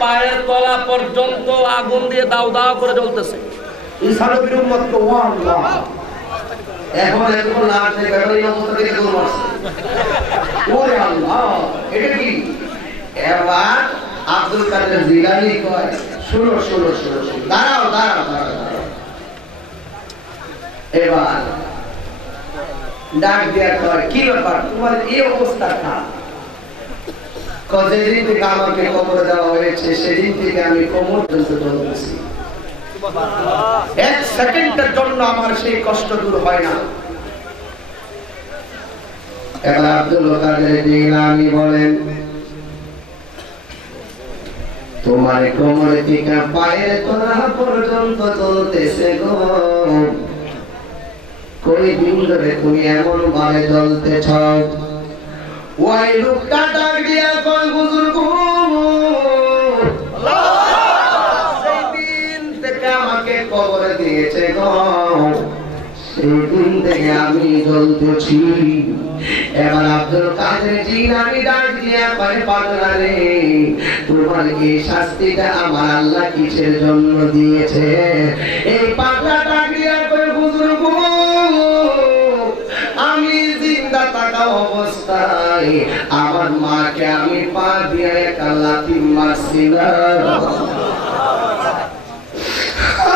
পায়ের তলা পর্যন্ত আগুন দিয়ে দাও দাও করে জ্বলতেছে। ঈসা নবীর উম্মত তো আল্লাহ এখন এত লাশ দেখে এই অবস্থা থেকে দূর মারছে। ওরে আল্লাহ, এটা কি? এবার আব্দুল কাদের জিলানী কয়, শুনো শুনো শুনো শুনো, দাঁড়াও দাঁড়াও দাঁড়াও। এবার ডাক দিয়া কয়, কি ব্যাপার তোমার এই অবস্থা? যেদিন থেকে আমাকে কবরে দেওয়া হয়েছে সেদিন থেকে আমি কোমর পর্যন্ত চলতেছি, এক সেকেন্ডের জন্য আমার সেই কষ্ট দূর হয় না। এবার আব্দুল কাদের জিলানী বলেন, তোমার কোমর থেকে পায়ের তলা পর্যন্ত চলতেছে গো, কই দিন ধরে তুমি এমন ভাবে জ্বলতেছ? ওই লোকটা ডাক দিয়া কয়, বুজুর্গ সেই দিন থেকে আমাকে কবরে দিয়েছে গো, সেই দিন থেকে আমি জ্বলতেছি। এবার আব্দুল কাদের জিলানী ডাক দিয়া কয়, পাগলা রে, তোমার এই শাস্তিটা আমার আল্লাহ কিসের জন্য দিয়েছে? এই পাগলা ডাক দিয়া কয়, বুজুর্গ আমি জিন্দা থাকা অবস্থায় আমার মাকে আমি পা দিয়ে একটা লাথি মারছিলাম,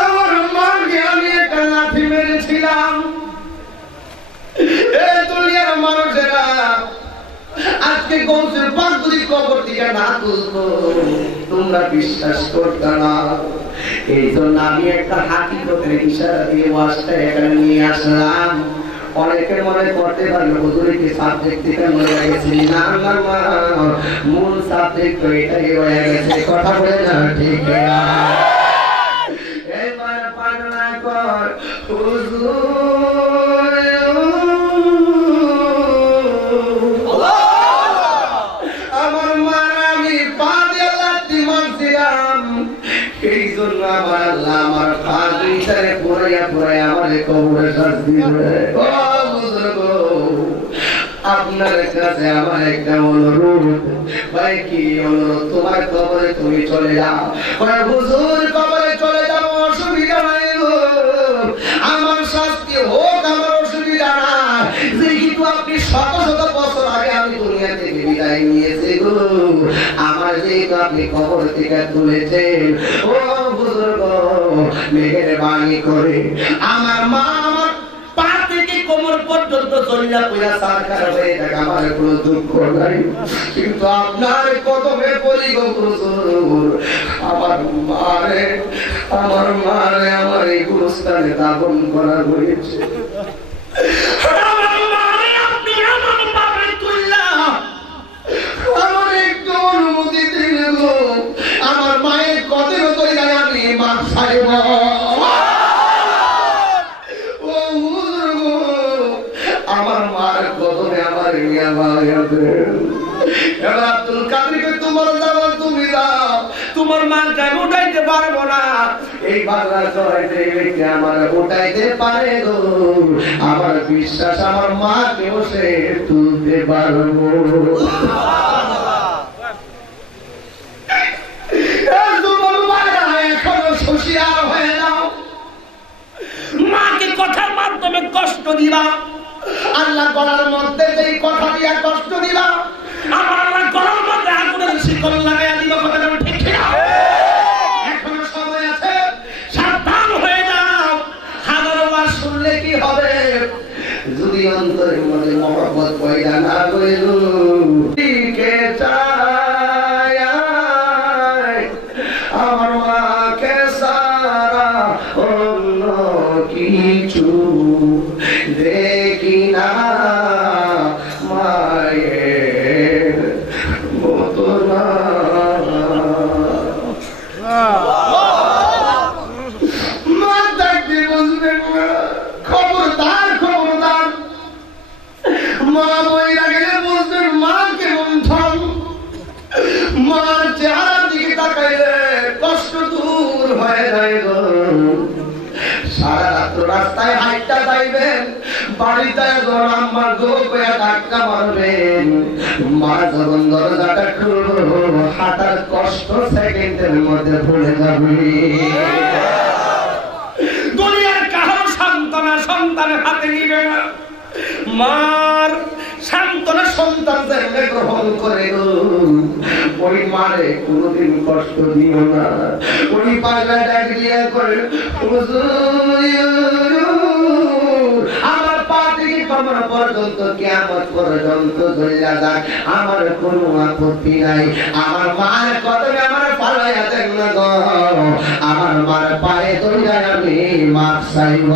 আমার মাকে আমি একটা লাথি মেরেছিলাম। এই দুনিয়ার মানুষেরা আজকে গৌসের পাক যদি কবর থেকে না তুলতো তোমরা বিশ্বাস করতে না। এই জন্য আমি একটা হাকিকতের ইশারা দিয়ে ওয়াজটা এখানে নিয়ে আসলাম। অনেকে মনে করতে পারলো হুজুর কি সাবজেক্ট থেকে মনে গেছে, না না, মূল সাবজেক্ট তো এটাই হয়ে গেছে। কথা বলে না ঠিক না? এবার পাগলা কর, হুজুর আমার মার আমি পা দিয়ে লাথি মারছিলাম, এই জন্য আমার আল্লাহ আমার পা দুইটারে পুরাইয়া পুরাইয়া আমার কবরে শাস্তি দেয়। আপনার কাছে আমার একটা অনুরোধ, ভাই কি অনুরোধ? তোমার কবরে তুমি চলে যাও। হুজুর কবরে চলে যাবো, অসুবিধা নাই, আমার শাস্তি হোক, আমার অসুবিধা না, যেহেতু আপনি শত শত বছর আগে আমি দুনিয়া থেকে বিদায় নিয়েছি গো, আমার যেহেতু আপনি কবর থেকে তুলেছেন, ও হুজুর গো মেহেরবানি করে আমার মা আমার পা থেকে কোমর পর্যন্ত চলিয়া পইয়া সারকার হয়ে যাক, আমার কোনো দুঃখ নাই, কিন্তু আপনার কদমে পড়ি গো হুজুর, আমার মারে আমার এই গুরুস্থানে দাফন করা হয়েছে। আমার একটু অনুমতি দিন গো, আমার মায়ের কদমে তৈরি আমি মার সাহেব। আমার মার কদমে আমার মিয়া ভাই আছে। আব্দুল কাদেরকে তোমার দাও, তুমি দাও, তোমার মাকে উঠাইতে পারবো না, এই বাংলা চড়াইতে ব্যক্তি আমার উঠাইতে পারে গো, আমার বিশ্বাস আমার মাকেও সে তুলতে পারবো। এখনো হুঁশিয়ার হয়ে যাও, মাকে কথার মাধ্যমে কষ্ট দিবা, আল্লাহ গলার মধ্যে যেই কথা দিয়া কষ্ট দিবা, আমার আল্লাহ গলার মধ্যে আগুনের শিকল লাগাইয়া দিবা। কথা ঠিক না? এখনো সময় আছে, সাবধান হয়ে যাও। হাজারো বার শুনলে কি হবে যদি অন্তরের মধ্যে মহব্বত পয়দা না হইল? কে চায় আমার মাকে সারা অন্য কিছু দেখি না, মায়ের মতো না। মা ডাকতে বুঝবেন না, খবরদার খবরদার, মা বইরা গেলে বুঝবেন মা কেমন ঠন, মার চেহারার দিকে তাকাইলে কষ্ট দূর হয়ে যায় গো। সারা রাত্র রাস্তায় হাইটটা যাইবেন, বাড়িতে যখন আম্মা গো কয়া ধাক্কা মারবেন, মা যখন দরজাটা খুলবো হাঁটার কষ্ট সেকেন্ডের মধ্যে ভুলে যাবে। দুনিয়ার কারো সান্ত্বনা সন্তানের হাতে নিবে না। মার সান্ত্বনা সন্তান যেমনে গ্রহণ করে গো, ওই মারে কোনোদিন কষ্ট দিও না। ওই পাগলা ডাক দিয়া করে, আমার পা থেকে কমর পর্যন্ত কিয়ামত পর্যন্ত জ্বলিয়া যাক, আমার কোনো আপত্তি নাই। আমার মার কদমে আমার পালাইয়া দেন না গো, আমার মার পায়ে ধরিয়া আমি মাপ চাইব।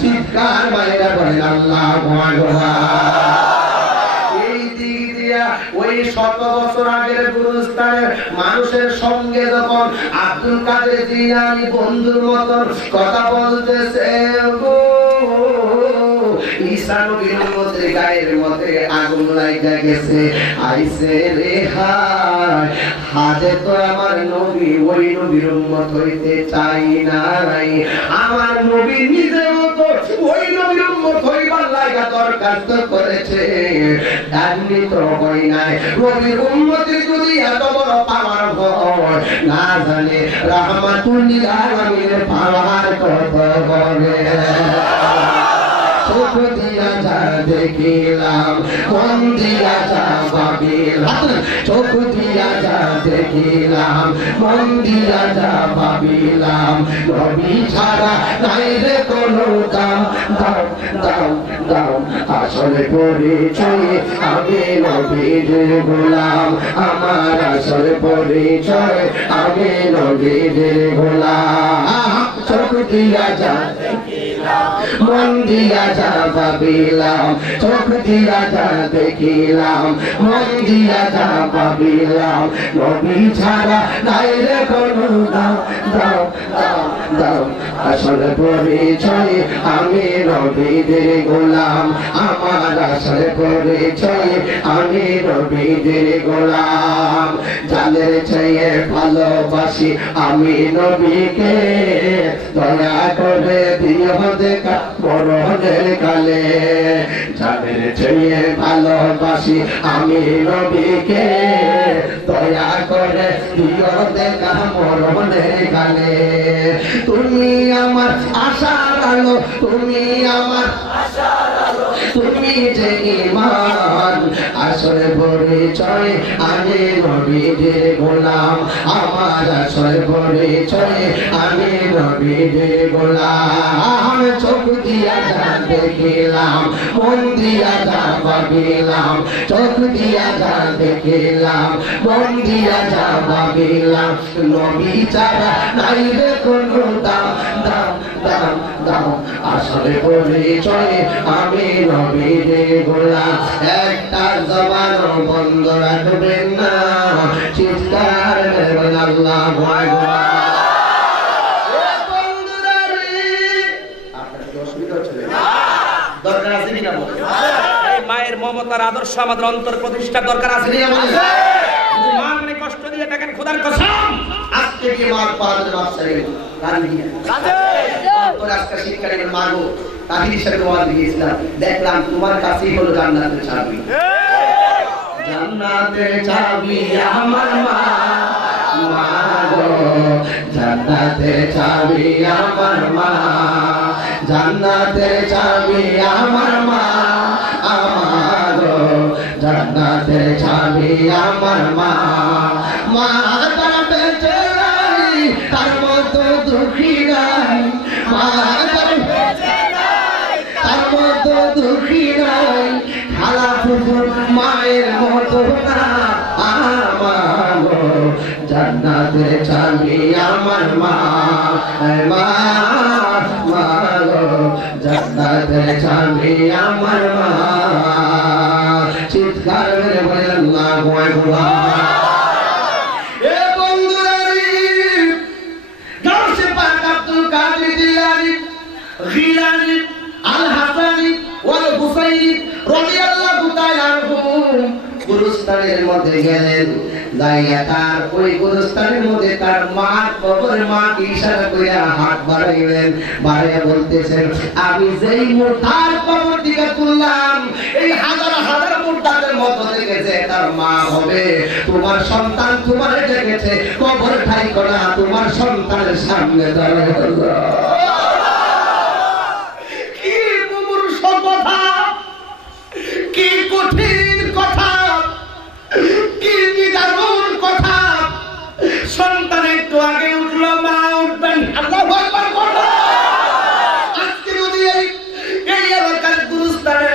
চিৎকার মাইরা বলেন আল্লাহু আকবার। ওই 100 বছর আগের গুরুস্থানের মানুষের সঙ্গে যখন আব্দুল কাদের জিলানী বন্ধুর মতন কথা বলতেছে গো, ঈসা নবীর উম্মতের গায়ের মধ্যে আগুন লাগা গেছে। আইছে রে হায়, হাজে তো আমার নবী ওই নবীর উম্মত হইতে চাই নাই। আমার নবী নিজেও তো ওই নবীর উম্মত হইবার লাগা দরখাস্ত করেছে, এমনি তো হয় নাই। নবীর উম্মতের যদি এত বড় পাওয়ার হয়, না জানে রাহমাতুল আলামিন পাওয়ার কত বড়। চোখ দিয়া যা দেখিলাম, মন দিয়া যা ভাবিলাম, চোখ দিয়া যা দেখিলাম, মন দিয়া যা ভাবিলাম, নবী ছাড়া নাই রে কোনো দাম। দাও দাও দাও আসলে পরিচয় আমি নবীর গোলাম, আমার আসলে পরিচয় আমি নবীর গোলাম। চোখ দিয়া যা মন দিয়া যা ভাবিলাম, চোখ দিয়া যা দেখিলাম, মন দিয়া যা ভাবিলাম, নবী ছাড়া নাই রে কোনো দাম। দাও দাও দাও আসল পরিচয় আমি নবীর গোলাম, আমার আসল পরিচয় আমি নবীর গোলাম। যাদের চেয়ে ভালোবাসি আমি নবীকে, দয়া করে দিও দেখা মরণের কালে। যাদের চেয়ে ভালোবাসি আমি নবীকে, দয়া করে দিও দেখা মরণের কালে। তুমি আমার আশার আলো, তুমি আমার আশার আলো, তুমি যে ঈমান, আসল পরিচয় আমি নবীর গোলাম, আমার আসল পরিচয় আমি নবীর গোলাম। চোখ দিয়া যা দেখিলাম, মন দিয়া যা ভাবিলাম, চোখ দিয়া যা দেখিলাম, মন দিয়া যা ভাবিলাম, নবী ছাড়া নাই রে কোনো দাম। দাম দাম দাম আসলে পরিচয় আমি নবীর গোলাম। একটা জবান বন্ধ রাখবেন না, চিৎকার করবেন আল্লাহু আকবার। দরকার আছে কিনা বলেন? এই মায়ের মমতার আদর্শ আমাদের অন্তর প্রতিষ্ঠার দরকার আছে কিনা বলেন? মা মানে কষ্ট দিয়ে দেখেন খোদার কসম, আজকে কি মার পাওয়ার বাচ্চারে গান দিয়ে তোর আজকে শিক্ষারে মাগো তাহির হিসেবে ওয়াজ দিয়েছিলাম, দেখলাম তোমার কাছেই হলো জান্নাতের চাবি। জান্নাতের চাবি আমার মা, মাগো জান্নাতের চাবি আমার মা, জান্নাতের চাবি আমার মা, আমাগো জান্নাতের চাবি আমার মা। মা তার বেঁচে নাই, তার মতো দুঃখী নাই, মা তার বেঁচে নাই, তার মতো দুঃখী নাই, খালা ফুফুর মায়ের মতো না, আমাগো জান্নাতের চাবি আমার মা। মা মাগো জান্নাতের চাবি আমার মা। চিৎকার করে বলেন আল্লাহু আকবার। এ বন্ধুরা, গাউসে পাক আব্দুল কাদের জিলানী, গিলানী, আল হাসানী ওয়াল হুসাইনী রাদিয়াল্লাহু তাআলা আনহুম গুরুস্থানের মধ্যে গেলেন। দাইয়া তার ওই গুরুস্থানের মধ্যে তার মার কবর করে মাকে ইশারা করে হাত বাড়াইলেন, বাড়াইয়া বলতেছেন, আমি যেই মুর্দার কবর থেকে তুললাম, এই হাজার হাজার মুর্দাদের মধ্য থেকে যে তার মা হবে, তোমার সন্তান তোমার ডেকেছে, কবর ঠাই করা তোমার সন্তানের সামনে দাঁড়ায়। কি মুমূর্ষ কথা, কি কঠিন কথা, কি নিদারুণ কথা। সন্তান একটু আগে উঠলো, মা উঠবেন। আল্লাহু আকবার বলো। আজকে যদি এই এলাকার গুরুস্থানে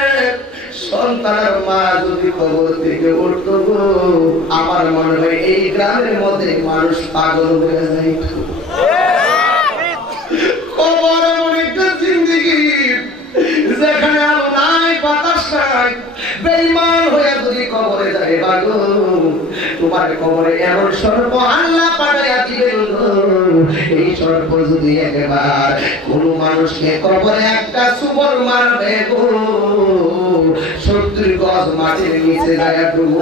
সন্তানের মা যদি কবর থেকে উঠতো, আমার মনে হয় এই গ্রামের মধ্যে মানুষ পাগল হয়ে যাইত। কবর এমন একটা জিন্দেগি যেখানে আলো নাই, বাতাস নাই, বেঈমান হয়ে যদি কবরে যায় বাগো, তোমার কবরে এমন সর্প আল্লাহ পাঠাইয়া দিবেন, এই সর্প যদি একবার কোন মানুষকে কবরে একটা সুবর মারবে গো, 70 গজ মাটির নিচে যায় ডুবো।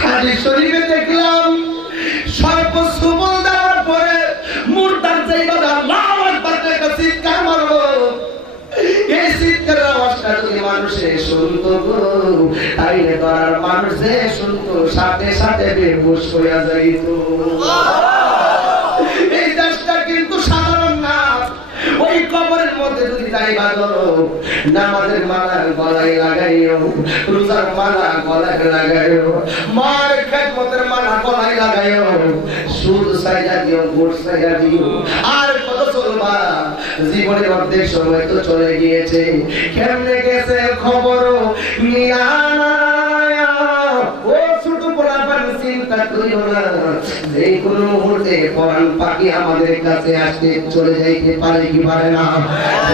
হাদিস শরীফে দেখলাম সর্প সুবর দেওয়ার পরে মুর্দার যেইভাবে আল্লাহু আকবার একটা চিৎকার মারবো, এই চিৎকারের আওয়াজটা যদি মানুষে শুনতো গো, তাইলে ধরার মানুষ যে শুনতো সাথে সাথে বেহুশ হইয়া যাইত। এই দেশটা কিন্তু সাধারণ না। ওই কবরের মধ্যে যদি যাইবা গো, নামাজের মালা গলায় লাগাইও, রোজার মালা গলায় লাগাইও, মার খেদমতের মালা গলায় লাগাইও, সুদ সাইজা দিও, ঘুষ সাইজা দিও, আর কত চলবা? জীবনের অর্ধেক সময় তো চলে গিয়েছে। কেমনে গেছে খবরও মিলানা। ও ছোট পোলাপান চিন্তা করিও না, যে কোনো মুহূর্তে পরাণ পাখি আমাদের কাছে আসতে চলে যাইতে পারে কি পারে না,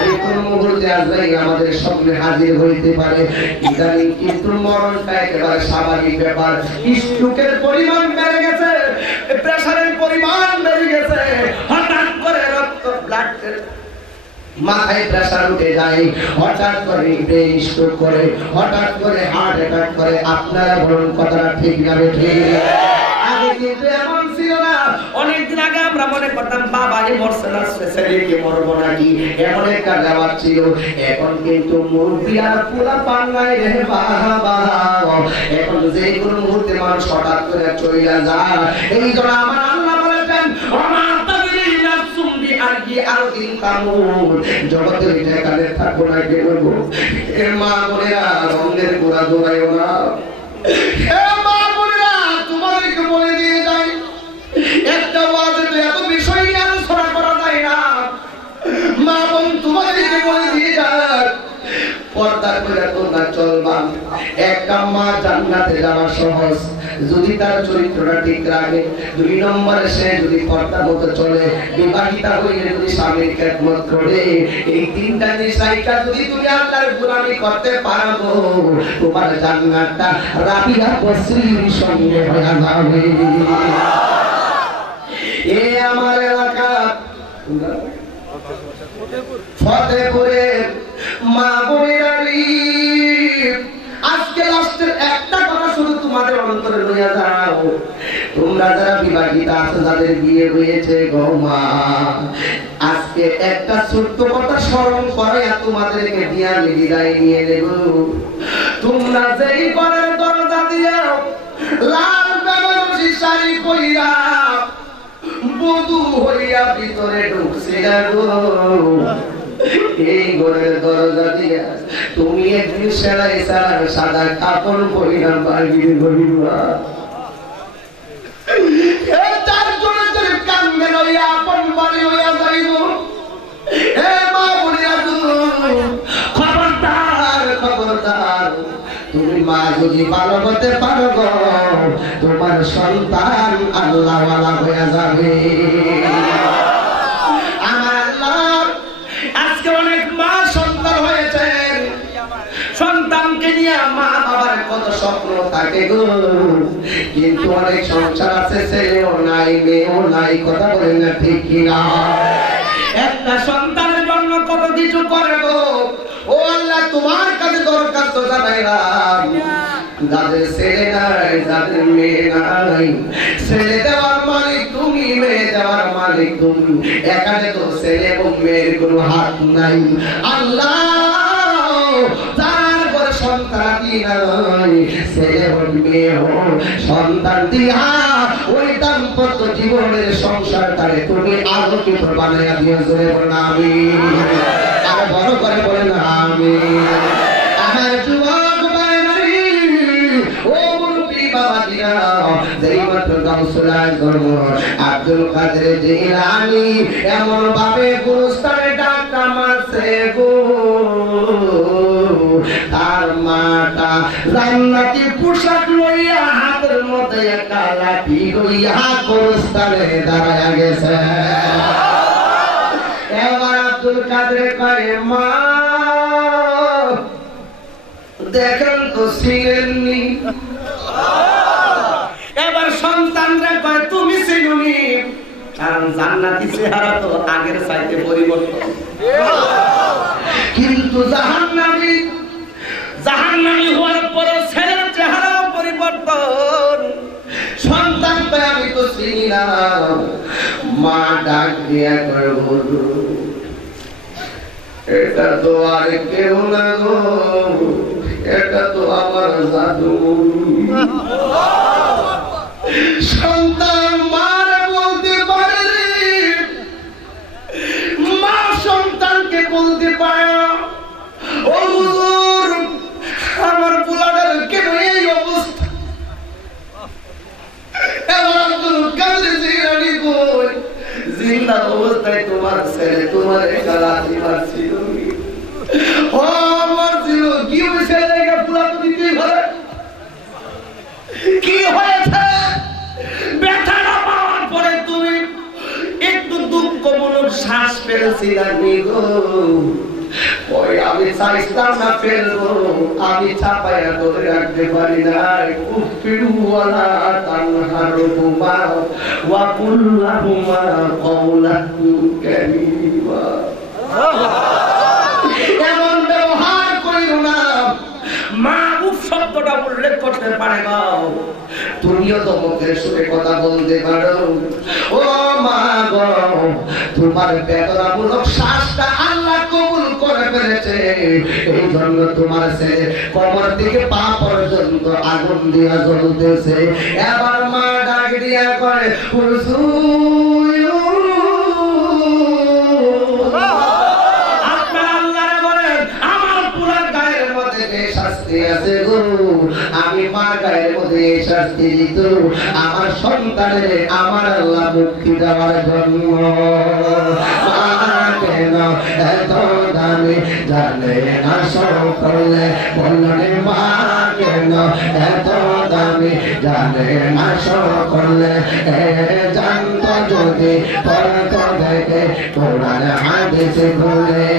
যে কোনো মুহূর্তে আজরাই আমাদের সামনে হাজির হইতে পারে। ইদানিং কিন্তু মরণটা একেবারে স্বাভাবিক ব্যাপার। স্ট্রোকের পরিমাণ বেড়ে গেছে, প্রেসারের পরিমাণ বেড়ে গেছে, হঠাৎ করে রক্ত ব্লাড মাথায় প্রেসার উঠে যায়, হঠাৎ করে ব্রেন স্ট্রোক করে, হঠাৎ করে হার্ট অ্যাটাক করে। আপনারা বলুন কথাটা ঠিক না ঠিক? আগে কিন্তু এমন ছিল না। অনেকদিন আগে আমরা মনে করতাম বাবা এই মরছে না, ছেলেকে মরবো নাকি, এমন একটা ব্যাপার ছিল। এখন কিন্তু মুরব্বি আর পোলা পান্নায় রে বাবা, এখন যে কোনো মুহূর্তে মানুষ হঠাৎ করে চইলা যায়। এই জন্য আমার আল্লাহ বলেছেন, জগতের যেখানে থাকবো না কেন গো, এ মা বোনেরা রঙের গোড়া দৌড়াইও না। এ মা বোনেরা তোমাদেরকে বলে দিয়ে যাই, একটা ওয়াজে তো এত বিষয় নিয়ে আলোচনা করা যায় না। মা বোন তোমাদেরকে বলে দিয়ে যাক, পর্দা করে তোমরা চলবা। একটা মা জান্নাতে যাওয়া সহজ যদি তার চরিত্রটা ঠিক রাখে। 2 নম্বরে সে যদি পর্দা মতো চলে, বিবাহিতা হইলে যদি স্বামীর খেদমত করে, এই 3টা জিনিস রাইখা যদি তুমি আল্লাহর গোলামি করতে পারো, তোমার জান্নাতটা রাবিয়া বসরির সঙ্গে হয়ে যাবে। এ আমার এলাকা ফতেপুরের মা বোনেরা, আজকে লাস্টের একটা কথা শুধু তোমাদের অন্তরে লইয়া যাও। তোমরা যারা বিবাহিতা আছো, যাদের বিয়ে হয়েছে গো মা, আজকে একটা ছোট্ট কথা স্মরণ করে তোমাদেরকে দিয়ে আমি বিদায় নিয়ে নেব। তোমরা যেই ঘরের দরজা দিয়ে লাল বেনারসি শাড়ি পরিয়া বধূ হইয়া ভিতরে ঢুকছিলা গো, এই ঘরের দরজা দিয়া তুমি একদিন সেলাই সারা সাদা কাপড় পরিলাম বাড়ির গরিবা। তার জন্য কান্দে লইয়া আপন বাড়ি হইয়া যাইব। হে মা বলিয়া খবরদার খবরদার, তুমি মা যদি ভালো হতে পারো গো, তোমার সন্তান আল্লাহওয়ালা হয়ে যাবে। আমার আল্লাহ আজকে অনেক মা সন্তান হয়েছেন, সন্তানকে নিয়ে মা বাবার কত স্বপ্ন থাকে গো, কিন্তু অনেক সংসার আছে ছেলেও নাই মেয়েও নাই। কথা বলেন না ঠিক কিনা? একটা সন্তানের জন্য কত কিছু করে গো। ও আল্লাহ, তোমার কাছে দরখাস্ত জানাইলাম, যাদের ছেলে নাই, যাদের মেয়ে নাই, ছেলে দেওয়ার মালিক তুমি, মেয়ে দেওয়ার মালিক তুমি, এখানে তো ছেলে এবং মেয়ের কোনো হাত নাই। আল্লাহ তারপর সন্তান নাই, ছেলে হোক মেয়ে হোক, সন্তান দিয়া ওই দাম্পত্য জীবনের সংসারটারে তুমি আলোকিত বানাইয়া দিয়েছো। বলেন আমিন। আর বড় করে বলেন আমিন। আমার যুবক ভাই, ও মুরব্বি বাবাজিরা, যেই মাত্র গাউসুল আজম আব্দুল কাদের জিলানী এমন ভাবে গুরুস্থানে ডাকা মারছে গো, তার মাটা জান্নাতি পোশাক লইয়া হাতের মধ্যে একটা লাঠি লইয়া গুরুস্থানে দাঁড়ায়া গেছে। এবার আব্দুল কাদের কয়, মা দেখেন তো ছিলেননি। এবার সন্তানরা কয়, তুমি ছিলনি, কারণ জান্নাতি চেহারা তো আগের চাইতে পরিবর্তন। কিন্তু জাহান্নামী হওয়ার পরে ছেলের চেহারাও পরিবর্তন। সন্তান কয়, আমি তো চিনি না। মা ডাক দিয়া কয়, হুজুর এটা তো আর কেউ না গো, এটা তো আমার জাদু। সন্তান মার বলতে পারে, মা সন্তানকে বলতে পারে, ও হুজুর আমার পোলাটার কেন এই অবস্থা। এবার আব্দুল কাদের জিলানী কই, জিন্দা অবস্থায় তোমার ছেলে তোমার একটা লাঠি মারছিল। ও আমার ছিল কি হয়েছে, পোলা তো দিতেই পারে। কি হয়েছে? ব্যথাটা পাওয়ার পরে তুমি একটু দুঃখমূলক শ্বাস ফেলছিলাম গো। ওই আমি চাইছিলাম না ফেলবো, আমি চাপাইয়া ধরে রাখতে পারি নাই। উফিরুওয়ালা তানহারুহুমা ওয়া কুল্লাহুমা কওলান কারীমা। এমন ব্যবহার করিও না। মা উফ শব্দটা উল্লেখ করতে পারে না, তুমিও তো মুখের সুরে কথা বলতে পারো। ও মা গো, তোমার বেদনামূলক শ্বাসটা আল্লাহ কবুল করে ফেলেছে। এই জন্য তোমার ছেলে কবর থেকে পা পর্যন্ত আগুন দিয়া জ্বলতেছে। এবার মা ডাক দিয়া করে, আমি মা গায়ের মধ্যে শাস্তি দিত আমার সন্তানের আমার আল্লাহ মুক্তি দেওয়ার জন্য। মা কেন এত দামি জানে না সকলে, বললে মা কেন এত দামি জানে না সকলে। জানত যদি পড়ত দেখে কোরআন হাদিস খুলে,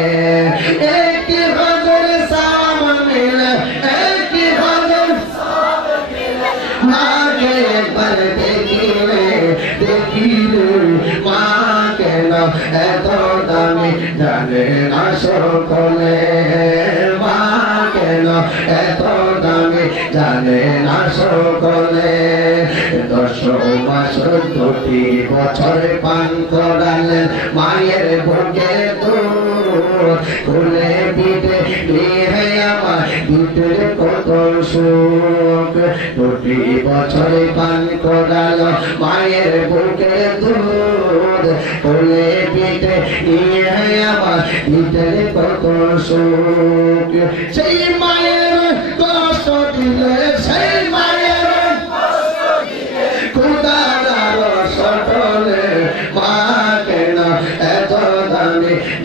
একটি হজর সালাম মিলে, একটি হজর মাকে একবার দেখিলে, দেখিলে মা কেন এত দামি জানে না সকলে। মা কেন এত দামি জানে না সকলে। 10 মাস 2 বছর পান করালেন মায়ের বুকে দুধ, খুলে দিতে দিয়ে আমার ভিতরে কত সুখ। 2 বছর পান করাল মায়ের বুকে দুধ, খুলে দিতে দিয়ে আমার ভিতরে কত সুখ। সেই মায়ের কষ্ট দিলে, সেই মায়ের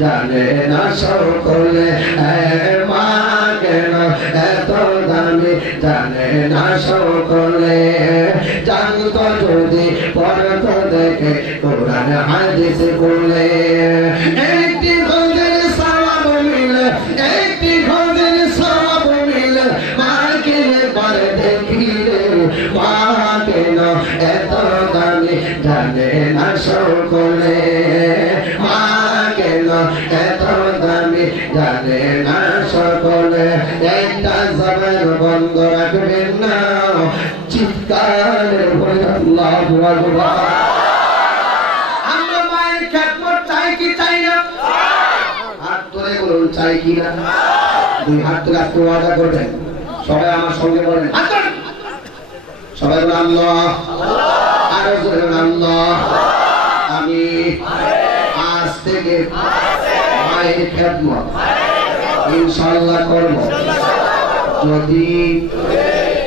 জানে না সকলে। মা কেন এত দামি জানে না সকলে। জানত যদি পড়ত দেখে কোরআন হাদিস খুলে, একটি খোঁজের সওয়াব মিলে, একটি খোঁজের সওয়াব মিলে। মাকে একবার দেখিলে, মা কেন এত দামি জানে না সকলে। মা কেন এত দামি জানে না সকলে। একটা জবান বন্ধ রাখবেন না, চিৎকার বলে আল্লাহু আকবার। আমরা চাই কিনা? দুই হাত তুলে আজকে ওয়াদা করবেন, সবাই আমার সঙ্গে বলেন, সবাই বলেন আল্লাহ, আরো জোরে বলেন আল্লাহ। আমি আজ থেকে মায়ের খেদমত ইনশাআল্লাহ করব। যদি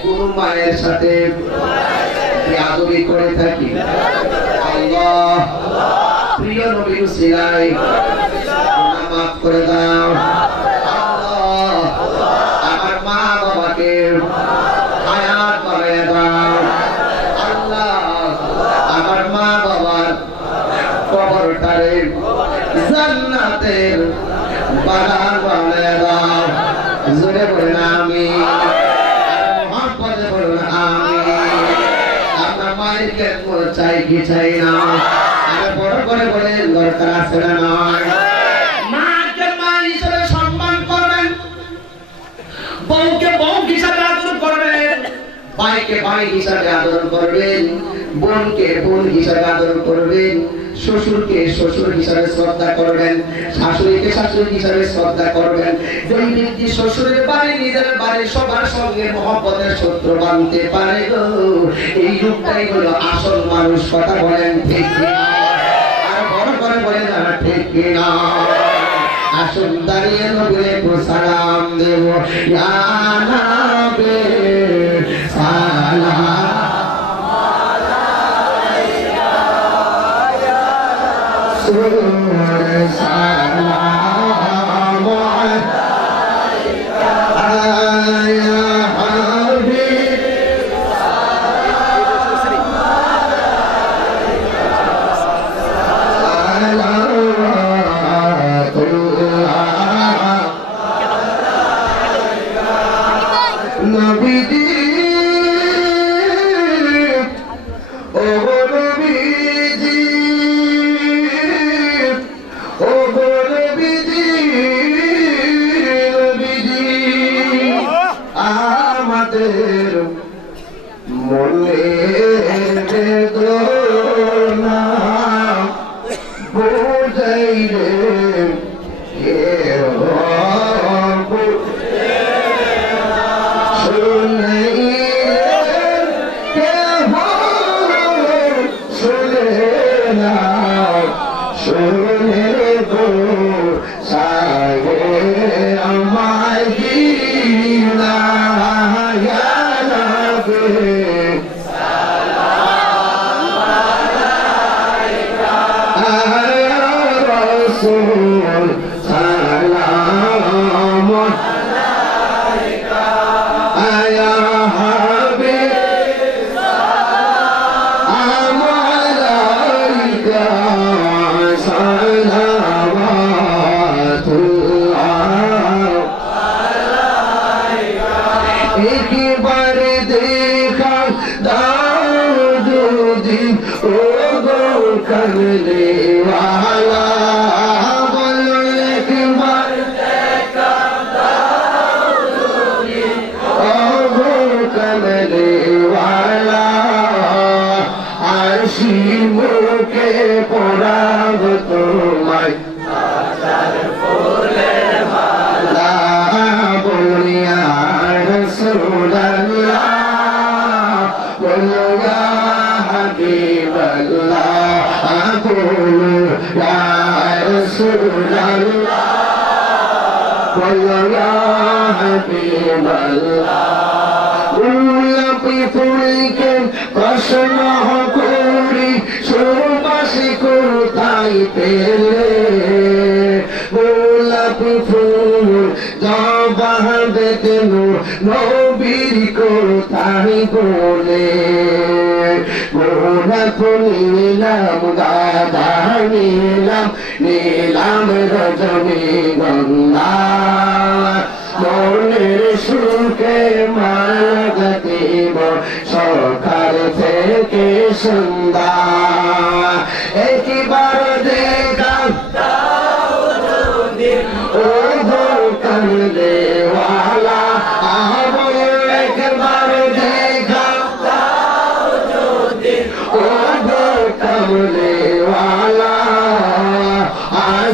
কোন মায়ের সাথে বেয়াদবি করে থাকি, আল্লাহ প্রিয় নবীর উসিলায় মাফ করে দাও। আল্লাহ আমার মা বাবাকে হায়াত বাড়ায় দাও। আল্লাহ আমার মা বাবার কবরটারে জান্নাতের বাগান বানায় দাও। জোরে বলেন আমিন, মহব্বতে বলেন আমিন। আপনার মায়ের খেদমত চাই কি চাই না? আর বড় করে বলেন দরকার আছে না নয়? মাকে মা হিসেবে সম্মান করবেন, বউকে বউ হিসাবে আদর করবেন, ভাইকে ভাই হিসাবে আদর করবেন, বোনকে বোন হিসাবে আদর করবেন, শ্বশুরকে শ্বশুর হিসাবে শ্রদ্ধা করবেন, শাশুড়িকে শাশুড়ি হিসাবে শ্রদ্ধা করবেন। যেই ব্যক্তি শ্বশুরের বাড়ি নিজের বাড়ি সবার সঙ্গে মহব্বতের সূত্র বাঁধতে পারে গো, এই রূপটাই হলো আসল মানুষ। কথা বলেন ঠিক কিনা? আর বড় করে বলেন না ঠিক কিনা? আসুন দাঁড়িয়ে নবীরে সালাম দেব। ইয়া নবী সালাম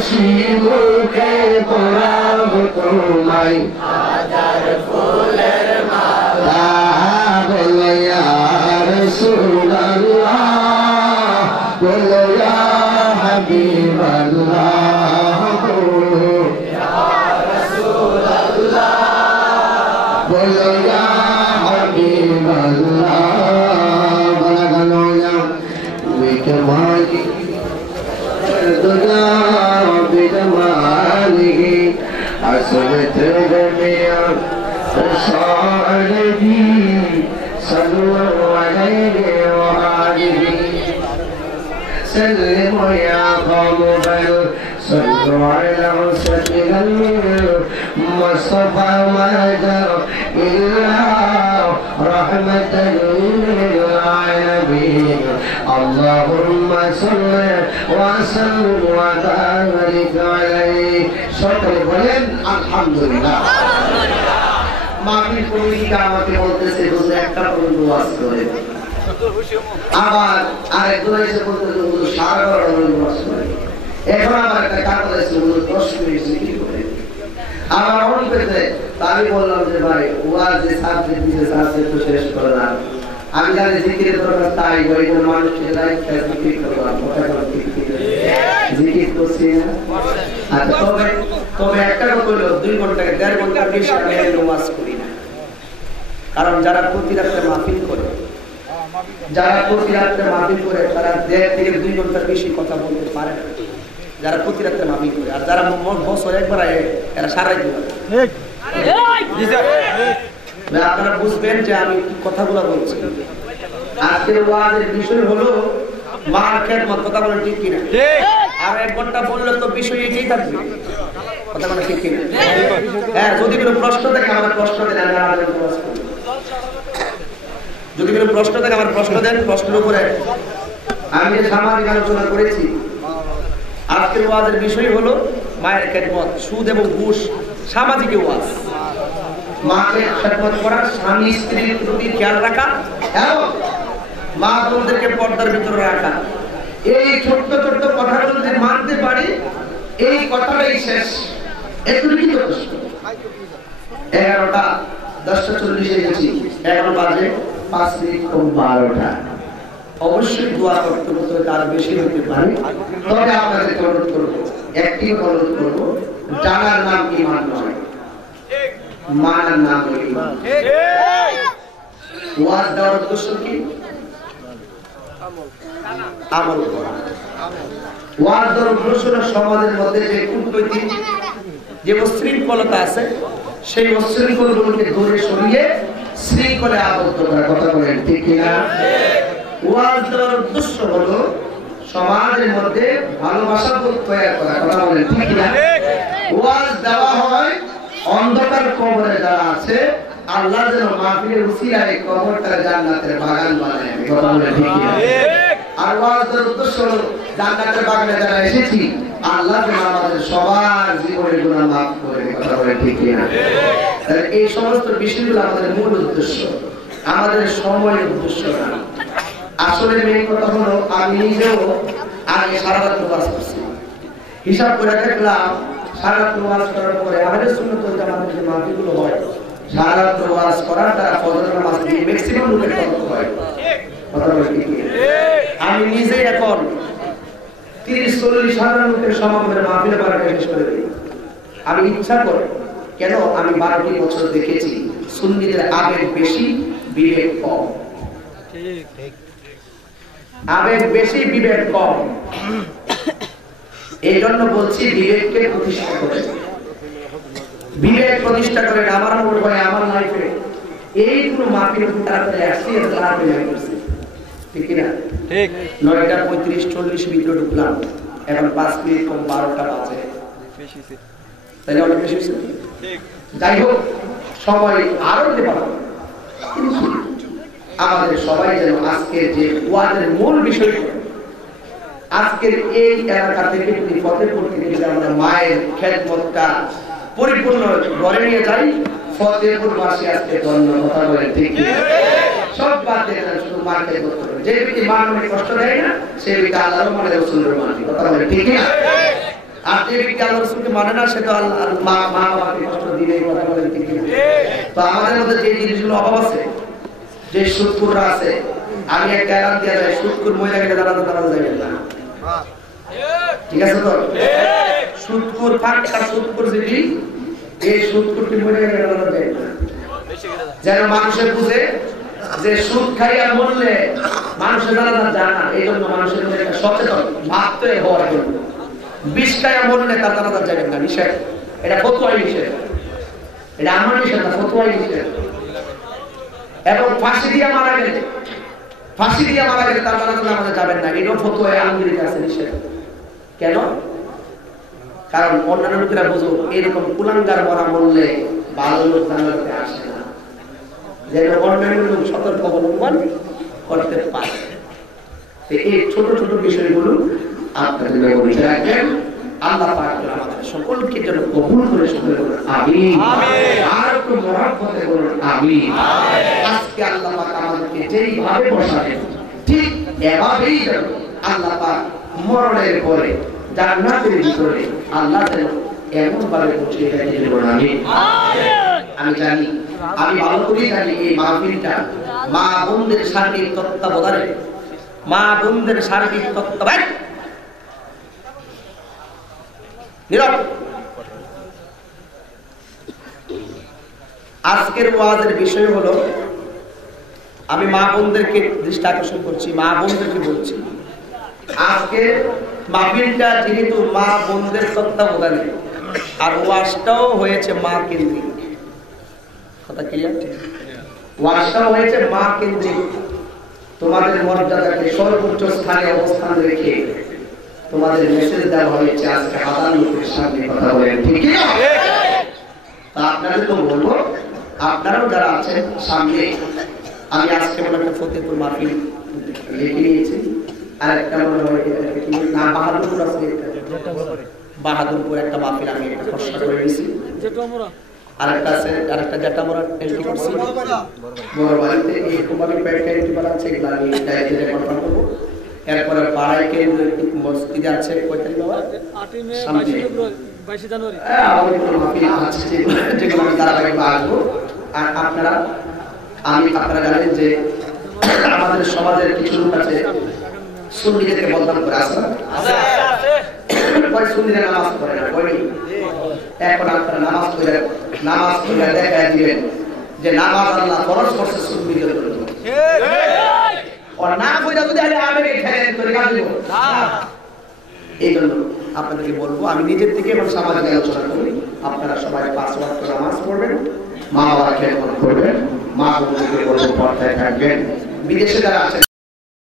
Shimu ke pora ইয়া হাবিবাল্লাহ ইয়া রাসূলুল্লাহ বলো ইয়া হাবিবাল্লাহ বলো ইয়া বিকমালি দুনিয়া বিকমালিহি আসলত দুনিয়া সাআলহি সাল্লু আলাইহি ওয়া আলিহি سلموا يا قوم بل صلوا على سبيل المصطفى ما جرى إلا رحمة للعالمين اللهم صل وسلم وبارك عليه সকল বলেন আলহামদুলিল্লাহ মাহফিল কমিটিরা আমাকে বলতেছে হুজুর একটা করে ওয়াজ করে আবার আরেকজন এসে বলতেছে হুজুর সারা ওয়াজ করে এখন আমার একটা কাজ আছে হুজুর 10 মিনিট জিকির করে আমার মন পেতে আমি বললাম যে ভাই ওয়াজ যে সাবজেক্ট দিতে সাবজেক্ট তো শেষ করে না আমি জানি জিকিরের দরকার তাই ওই যে মানুষের লাইফ জিকির করলাম কথা বলতে জিকির করছি না আচ্ছা তবে একটা কথা হলো 2 ঘন্টা 1.5 ঘন্টা বেশি আমি ওয়াজ করি না কারণ যারা প্রতি রাতে মাহফিল করে যারা প্রতি রাতে মাহফিল করে তারা 1.5 থেকে 2 ঘন্টা বেশি কথা বলতে পারে না যারা প্রতি রাতে মাহফিল করে আর যারা বছর একবার আয় এরা সারাই দিবে ঠিক আপনারা বুঝবেন যে আমি কথাগুলো বলছি আজকের ওয়াজের বিষয় হলো মার খেদমত কথা বলেন ঠিক কিনা আর 1 ঘন্টা বললে তো বিষয় এটাই থাকবে কথা বলেন ঠিক কিনা হ্যাঁ যদি কোনো প্রশ্ন থাকে আমার প্রশ্ন দেন আমি আলোচনা করব যদি কোনো প্রশ্ন থাকে আমার প্রশ্ন দেন প্রশ্নের উপরে আমি যে সামাজিক আলোচনা করেছি আজকের ওয়াজের বিষয় হলো মায়ের খেদমত সুদ এবং ঘুষ সামাজিক ওয়াজ মাকে খেদমত করা স্বামী স্ত্রীর প্রতি খেয়াল রাখা এবং মা বোনদেরকে পর্দার ভিতরে রাখা এই ছোট্ট ছোট্ট কথাগুলো যদি মানতে পারি এই কথাটাই শেষ এটুকুই যথেষ্ট 11টা 10:40 গেছি এখন বাজে 5 মিনিট কম 12টা অবশ্যই দোয়া করতে করতে তার বেশি হতে পারে তবে আপনাদের অনুরোধ করবো একটি অনুরোধ করবো জানার নাম ঈমান নয় মানার নাম ঈমান ওয়াজ দেওয়ার উদ্দেশ্য কি আমল করা ওয়াজ দেওয়ার উদ্দেশ্য সমাজের মধ্যে যে কুটনৈতিক যে শৃঙ্খলতা আছে সেই শৃঙ্খলগুলোকে দূরে সরিয়ে শৃঙ্খলে আবদ্ধ করার কথা বলেন ঠিক কিনা ওয়াজ দেওয়ার উদ্দেশ্য হলো সমাজের মধ্যে ভালোবাসা বোধ তৈরি করা কথা বলেন ঠিক কিনা ওয়াজ দেওয়া হয় অন্ধকার কবরে যারা আছে আল্লাহ যেন মাহফিলের উসিলায় কবরটা জান্নাতের বাগান বানায় কথা বলেন ঠিক কিনা আর ওয়াজ দেওয়ার উদ্দেশ্য হলো জান্নাতের বাগানে যারা এসেছি আল্লাহ যেন আমাদের সবার জীবনের গুনাহ মাফ করে কথা বলেন ঠিক কিনা এই সমস্ত বিষয়গুলো আমাদের মূল উদ্দেশ্য আমাদের সময়ের উদ্দেশ্য না আসলে মেন কথা হলো আমি নিজেও আগে সারা রাত ওয়াজ করছি হিসাব করে দেখলাম সারা রাত ওয়াজ করার পরে আহলে সুন্নাত ওয়াল জামাতের যে মাহফিলগুলো হয় সারা রাত ওয়াজ করার দ্বারা ফজরের নামাজ দিয়ে ম্যাক্সিমাম লোকের তওবা হয় কথা বলে ঠিক আমি নিজে এখন 30-40 হাজার লোকের সমাগমের মাহফিলে বারোটা শেষ করে দিই আমি ইচ্ছা করে কেন আমি 12টি বছর দেখেছি সুন্নিদের আবেগ বেশি বিবেক কম ঠিক আবেগ বেশি বিবেক কম এই জন্য বলছি বিবেককে প্রতিষ্ঠা করে বিবেক প্রতিষ্ঠা করে আমার মনে হয় আমার লাইফে এই কোনো মাহফিল তাড়াতাড়ি আসছি তাড়াতাড়ি করছি ঠিক না ঠিক 9:35-40 ভিতরে ঢুকলাম এখন 5 মিনিট কম 12টা বাজে বেশি তাহলে অনেক বেশি ঠিক যাই হোক সময় আরো দিতে পারবো আমাদের সবাই যেন আজকের যে ওয়াজের মূল বিষয় আজকের এই এলাকা থেকে যদি ফতেপুর থেকে যদি আমরা মায়ের খেদমতটা পরিপূর্ণ ঘরে নিয়ে যাই ফতেপুরবাসী আজকে ধন্য কথা বলেন ঠিক সব বাদ দিয়ে শুধু মার খেদমত করবে যে ব্যক্তি মা মনে কষ্ট দেয় না সে ব্যক্তি আল্লাহর মানে রসুলের মানে কথা বলেন ঠিক না আর যে ব্যক্তি আল্লাহ রসুলকে মানে না সে তো আল্লাহ মা বাবাকে কষ্ট দিলে কথা বলেন ঠিক না তো আমাদের মধ্যে যে জিনিসগুলো অভাব আছে যে সুদকুররা আছে আমি একটা এলান দিয়ে যাই সুদকুর মহিলাকে দাঁড়ানো যাবে না ঠিক আছে তো? সুদখোর ফাঁকা সুদখোর যদি এই সুদখোরটি মরে গেলে আলাদা যায় না। যেন মানুষের বুঝে যে সুদ খাইয়া মরলে মানুষের আলাদা জানা, এই জন্য মানুষের মধ্যে একটা সচেতন ভাবতে হওয়ার জন্য। বিষ খাইয়া মরলে তার আলাদা যাবেন না, নিষেধ। এটা ফতোয়াই নিষেধ, এটা আমার নিষেধ না, ফতোয়াই নিষেধ। এবং ফাঁসি দিয়ে মারা গেলে তার আলাদা আমাদের যাবেন না, এটাও ফতোয়ায় আলমগীরিতে আছে নিষেধ। কেন? কারণ অন্যান্য লোকেরা বুঝো এরকম কুলাঙ্গার মরা মরলে ভালো লোক জানাতে আসে না, যেন অন্যান্য লোক সতর্ক অবলম্বন করতে পারে। এই ছোট ছোট বিষয়গুলো আপনাদের মনে রাখবেন। আল্লাহ পাক আমাদের সকলকে যেন কবুল করে সকলে বলুন আমিন। আর একটু মহব্বতে বলুন আমিন। আজকে আল্লাহ পাক আমাদেরকে যেইভাবে বসাবেন ঠিক এভাবেই যেন আল্লাহ পাক মরণের পরে জান্নাতের ভিতরে আল্লাহ যেন এমন ভাবে পৌঁছে দেয় যে বলুন আমিন। আমি জানি, আমি ভালো করেই জানি এই মাহফিলটা মা বোনদের সার্বিক তত্ত্বাবধানে, মা বোনদের সার্বিক তত্ত্বাবধানে নীরব। আজকের ওয়াজের বিষয় হলো, আমি মা বোনদেরকে দৃষ্টি আকর্ষণ করছি, মা বোনদেরকে বলছি, আজকে মাহফিলটা যেহেতু মা বোনদের তত্ত্বাবধানে আর ওয়াজটাও হয়েছে মা কেন্দ্রিক, কথা ক্লিয়ার? ওয়াজটাও হয়েছে মা কেন্দ্রিক। তোমাদের মর্যাদাকে সর্বোচ্চ স্থানে অবস্থান রেখে তোমাদের মেসেজ দেওয়া হয়েছে আজকে হাজার লোকের সামনে কথা বলেন, ঠিক না? তা আপনাদের তো বলবো, আপনারাও যারা আছেন সামনে, আমি আজকে মনে একটা ফতেপুর মাহফিল লিখে নিয়েছি, আর একটা মনে হয় না বাহাদুরপুর আছে, বাহাদুরপুর একটা মাহফিল আমি খসড়া করে নিয়েছি, আর একটা আছে, আর একটা যেটা আমরা এন্ট্রি করছি বড় বাড়িতে এই কুমারী প্যাকেট এন্ট্রি করা আছে, এগুলো আমি ডাইরেক্টলি কনফার্ম করবো। এরপরে পাড়ায় কে মসজিদে আছে কয় তারিখ বাবা? 8 মে 22 জানুয়ারি আমাদের কোনো মাহফিল আছে যেগুলো আমি ধারাবাহিক আসবো। আর আপনারা জানেন যে আমাদের সমাজের কিছু লোক আছে সুন্নিদেরকে বদনাম করে, আছে কয় সুন্নিদের নামাজ পড়ে না, কয়নি? এখন আপনারা নামাজ পড়ে দেখা দিবেন যে নামাজ আল্লাহ ফরজ করছে সুন্নিদের জন্য, আর না পড়া যদি আবেগে ঠেলে করে কাজ দিব। এই জন্য আপনাদেরকে বলবো, আমি নিজের থেকে এবং সামাজিক আলোচনা করি, আপনারা সবাই 5 ওয়াক্ত নামাজ পড়বেন, মা বাবাকে খেদমত করবেন, মা বোনদেরকে বলবো পর্দায় থাকবেন। বিদেশে যারা আছেন